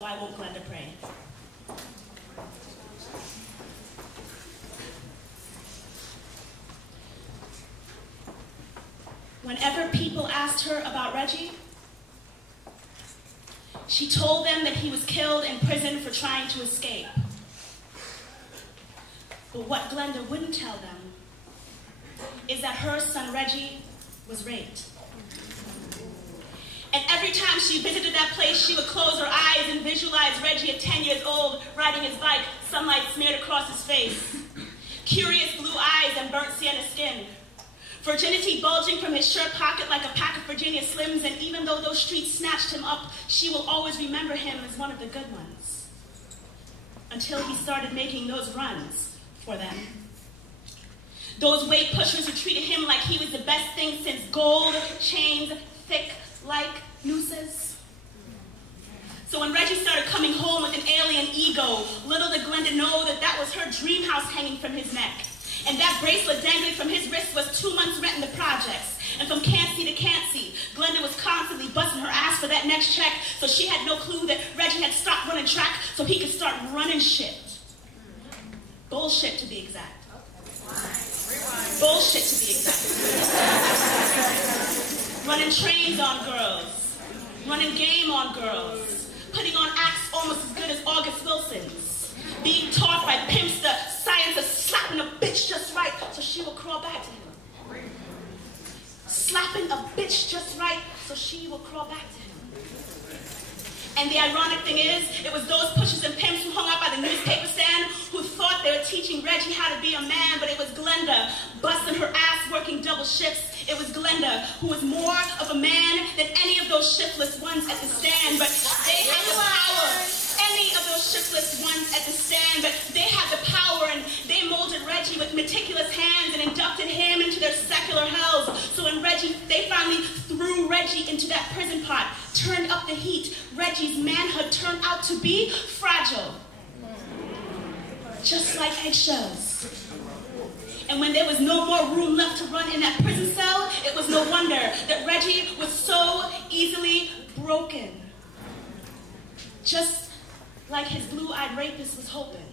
Why won't Glenda pray? Whenever people asked her about Reggie, she told them that he was killed in prison for trying to escape. But what Glenda wouldn't tell them is that her son Reggie was raped. And every time she visited that place, she would close her eyes and visualize Reggie at 10 years old, riding his bike, sunlight smeared across his face, curious blue eyes and burnt sienna skin, virginity bulging from his shirt pocket like a pack of Virginia Slims, and even though those streets snatched him up, she will always remember him as one of the good ones, until he started making those runs for them. Those weight pushers who treated him like he was the best thing since gold, chains, thick, like nooses. So when Reggie started coming home with an alien ego, little did Glenda know that that was her dream house hanging from his neck. And that bracelet dangling from his wrist was 2 months rent in the projects. And from can't-see to can't-see, Glenda was constantly busting her ass for that next check, so she had no clue that Reggie had stopped running track so he could start running shit. Bullshit, to be exact. Bullshit, to be exact. Running trains on girls, running game on girls, putting on acts almost as good as August Wilson's, being taught by pimps the science of slapping a bitch just right so she will crawl back to him. Slapping a bitch just right so she will crawl back to him. And the ironic thing is, it was those pushers and pimps who hung out by the newspaper stand who thought they were teaching Reggie how to be a man, but it was Glenda busting her ass working double shifts. It was Glenda who was more of a man than any of those shiftless ones at the stand, but they had the power. Any of those shiftless ones at the stand, but they had the power, and they molded Reggie with meticulous hands and inducted him into their secular hells. So when they finally threw Reggie into that prison pot, turned up the heat, Reggie's manhood turned out to be fragile. Just like eggshells. And when there was no more room left to run in that prison cell, it was no wonder that Reggie was so easily broken. Just like his blue-eyed rapist was hoping.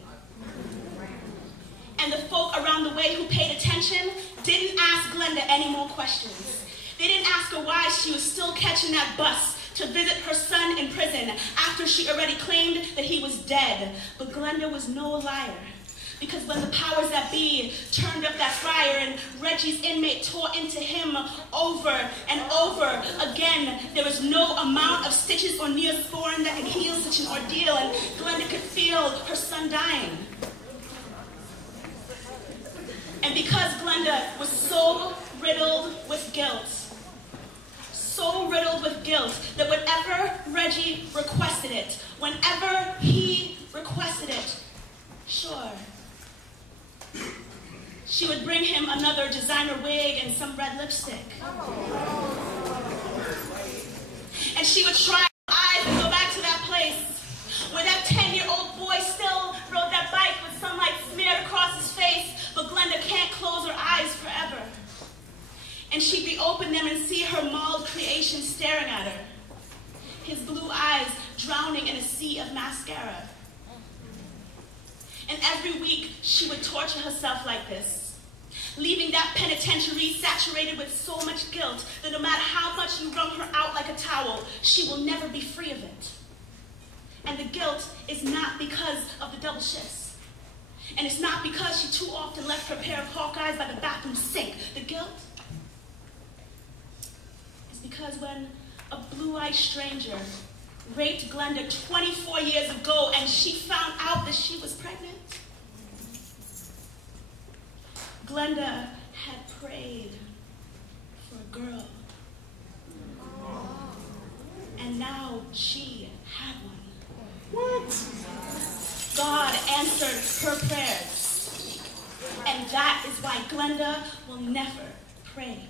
And the folk around the way who paid attention didn't ask Glenda any more questions. They didn't ask her why she was still catching that bus to visit her son in prison after she already claimed that he was dead. But Glenda was no liar. Because when the powers that be turned up that fire and Reggie's inmate tore into him over and over again, there was no amount of stitches or neosporin that could heal such an ordeal, and Glenda could feel her son dying. And because Glenda was so riddled with guilt, that whenever Reggie requested it, whenever he requested it, sure, she would bring him another designer wig and some red lipstick. And she would try her eyes to go back to that place where that 10-year-old boy still rode that bike with sunlight smeared across his face, but Glenda can't close her eyes forever. And she'd reopen them and see her mauled creation staring at her, his blue eyes drowning in a sea of mascara. And every week, she would torture herself like this, leaving that penitentiary saturated with so much guilt that no matter how much you wrung her out like a towel, she will never be free of it. And the guilt is not because of the double shifts. And it's not because she too often left her pair of Hawkeyes by the bathroom sink. The guilt is because when a blue-eyed stranger raped Glenda 24 years ago and she found out that she was pregnant, Glenda had prayed for a girl. And now she had one. What? God answered her prayers. And that is why Glenda will never pray